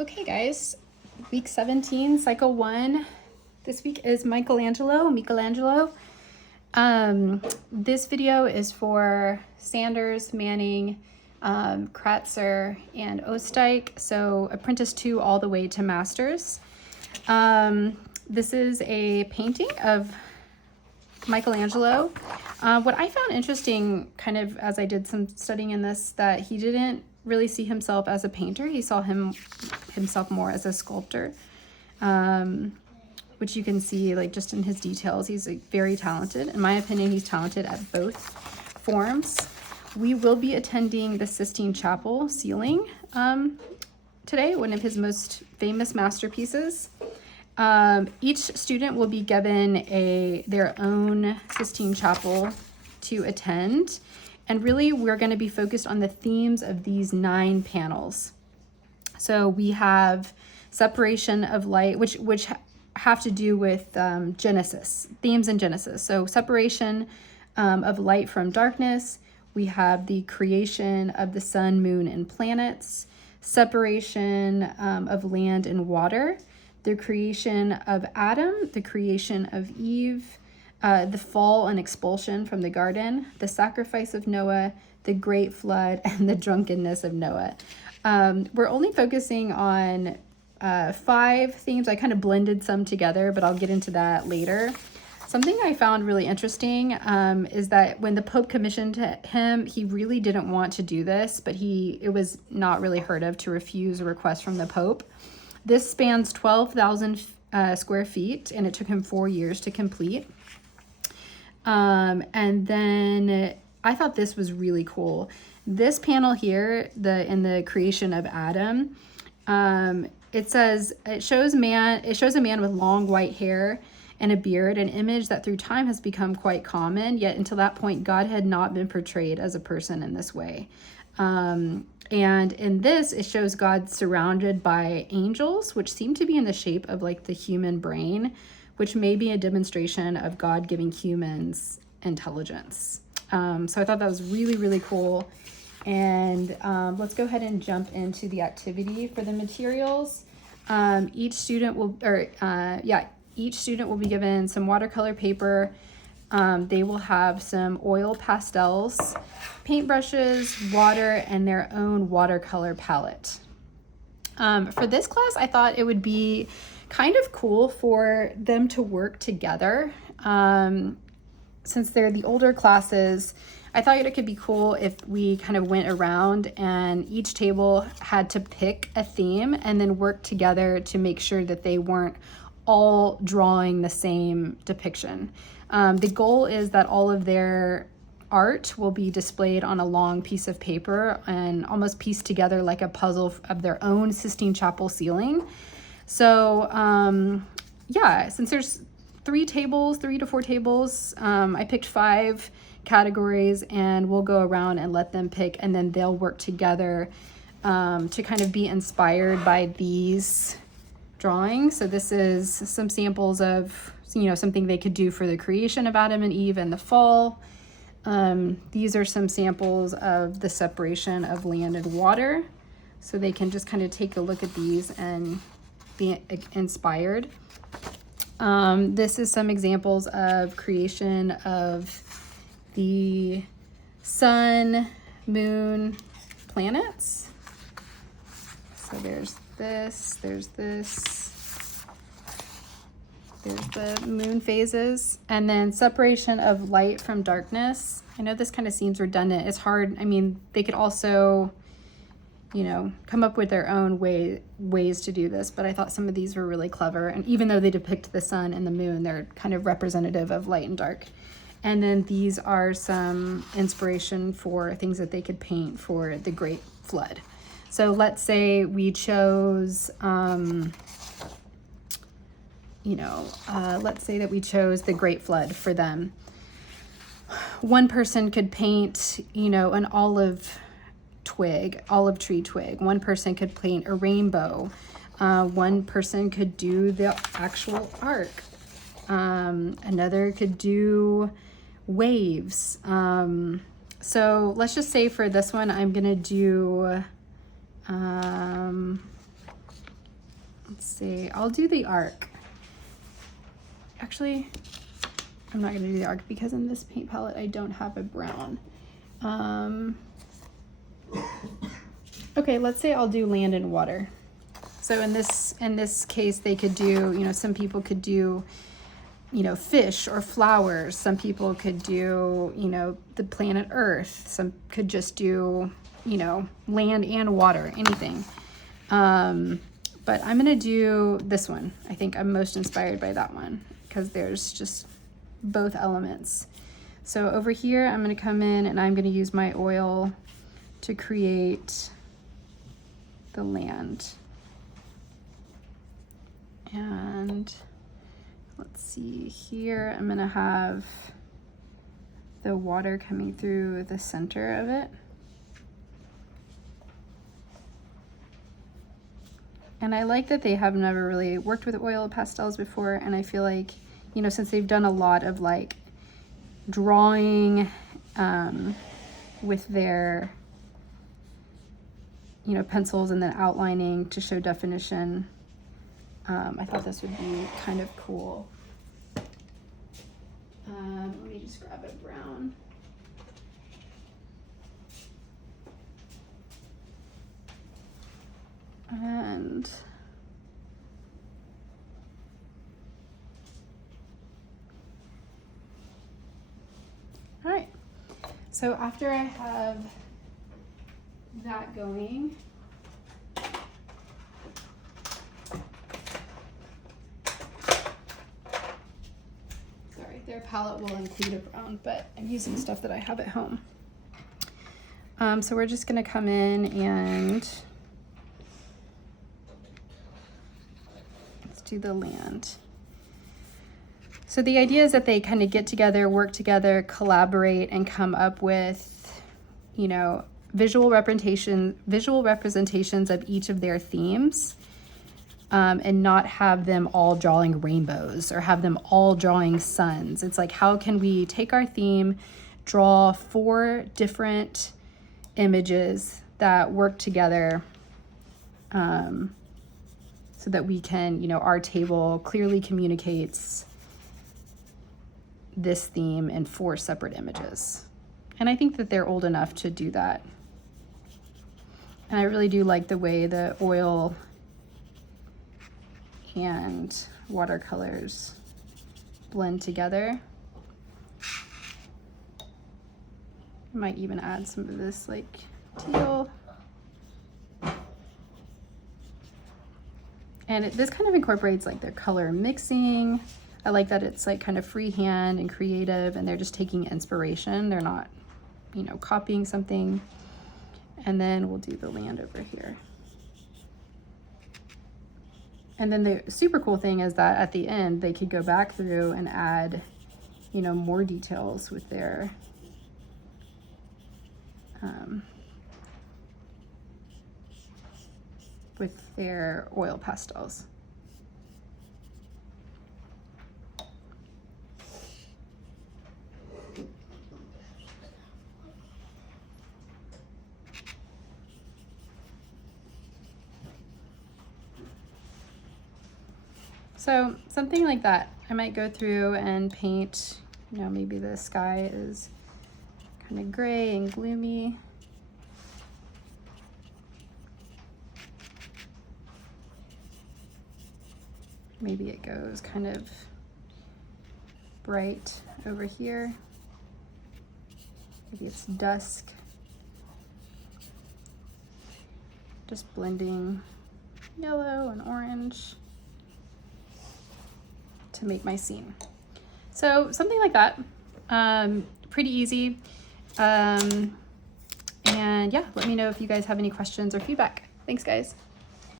Okay guys, week 17, cycle 1. This week is Michelangelo. This video is for Sanders, Manning, Kratzer, and Osteich. So Apprentice 2 all the way to Masters. This is a painting of Michelangelo. What I found interesting, kind of as I did some studying in this, that he didn't really see himself as a painter. He saw himself more as a sculptor, which you can see like just in his details. He's like, very talented. In my opinion, he's talented at both forms. We will be attending the Sistine Chapel ceiling today, one of his most famous masterpieces. Each student will be given their own Sistine Chapel to attend. And really, we're going to be focused on the themes of these 9 panels. So we have separation of light, which have to do with Genesis, themes in Genesis. So separation of light from darkness. We have the creation of the sun, moon, and planets. Separation of land and water. The creation of Adam, the creation of Eve, the fall and expulsion from the garden, the sacrifice of Noah, the great flood, and the drunkenness of Noah. We're only focusing on 5 themes. I kind of blended some together, but I'll get into that later. Something I found really interesting is that when the Pope commissioned him, he really didn't want to do this, but it was not really heard of to refuse a request from the Pope. This spans 12,000 square feet, and it took him 4 years to complete. And then I thought this was really cool. This panel here, in the creation of Adam, it shows a man with long white hair and a beard, an image that through time has become quite common, yet until that point, God had not been portrayed as a person in this way. And in this, it shows God surrounded by angels, which seem to be in the shape of like the human brain, which may be a demonstration of God giving humans intelligence. So I thought that was really, really cool. And let's go ahead and jump into the activity for the materials. Each student will be given some watercolor paper. They will have some oil pastels, paintbrushes, water, and their own watercolor palette. For this class, I thought it would be kind of cool for them to work together. Since they're the older classes, I thought it could be cool if we kind of went around and each table had to pick a theme and then work together to make sure that they weren't all drawing the same depiction. The goal is that all of their art will be displayed on a long piece of paper and almost pieced together like a puzzle of their own Sistine Chapel ceiling. So since there's 3 to 4 tables, I picked 5 categories, and we'll go around and let them pick, and then they'll work together to kind of be inspired by these drawings. So this is some samples of, something they could do for the creation of Adam and Eve and the fall. These are some samples of the separation of land and water. So they can just kind of take a look at these and be inspired. This is some examples of creation of the sun, moon, planets. So there's this, there's the moon phases, and then separation of light from darkness. I know this kind of seems redundant. It's hard. I mean, they could also, come up with their own ways to do this, but I thought some of these were really clever. And even though they depict the sun and the moon, they're kind of representative of light and dark. And then these are some inspiration for things that they could paint for the Great Flood. So let's say we chose, let's say that we chose the Great Flood for them. One person could paint, an olive tree twig. One person could paint a rainbow. One person could do the actual arc. Another could do waves. So let's just say for this one, I'm gonna do let's see, I'll do the arc. Actually, I'm not gonna do the arc because in this paint palette, I don't have a brown. Okay, let's say I'll do land and water. So in this case, they could do, you know, some people could do, you know, fish or flowers. Some people could do, you know, the planet Earth. Some could just do, you know, land and water, anything. But I'm gonna do this one. I think I'm most inspired by that one because there's just both elements. So over here, I'm gonna come in and I'm gonna use my oil to create the land. And let's see here, I'm gonna have the water coming through the center of it. And I like that they have never really worked with oil pastels before, and I feel like, you know, since they've done a lot of like drawing with their, you know, pencils and then outlining to show definition, I thought this would be kind of cool. Let me just grab a brown. And all right, so after I have that going, sorry, their palette will include a brown, but I'm using stuff that I have at home. So we're just gonna come in and do the land. So the idea is that they kind of get together, work together, collaborate, and come up with, you know, visual representations of each of their themes, and not have them all drawing rainbows or have them all drawing suns. It's like, how can we take our theme, draw 4 different images that work together, so that we can, you know, our table clearly communicates this theme in 4 separate images. And I think that they're old enough to do that. And I really do like the way the oil and watercolors blend together. I might even add some of this like teal. And this kind of incorporates like their color mixing. I like that it's like kind of freehand and creative, and they're just taking inspiration. They're not, you know, copying something. And then we'll do the land over here. And then the super cool thing is that at the end, they could go back through and add, you know, more details with their, oil pastels. So something like that, I might go through and paint, you know, maybe the sky is kind of gray and gloomy. Maybe it goes kind of bright over here. Maybe it's dusk. Just blending yellow and orange to make my scene. So something like that, pretty easy. And yeah, let me know if you guys have any questions or feedback. Thanks, guys.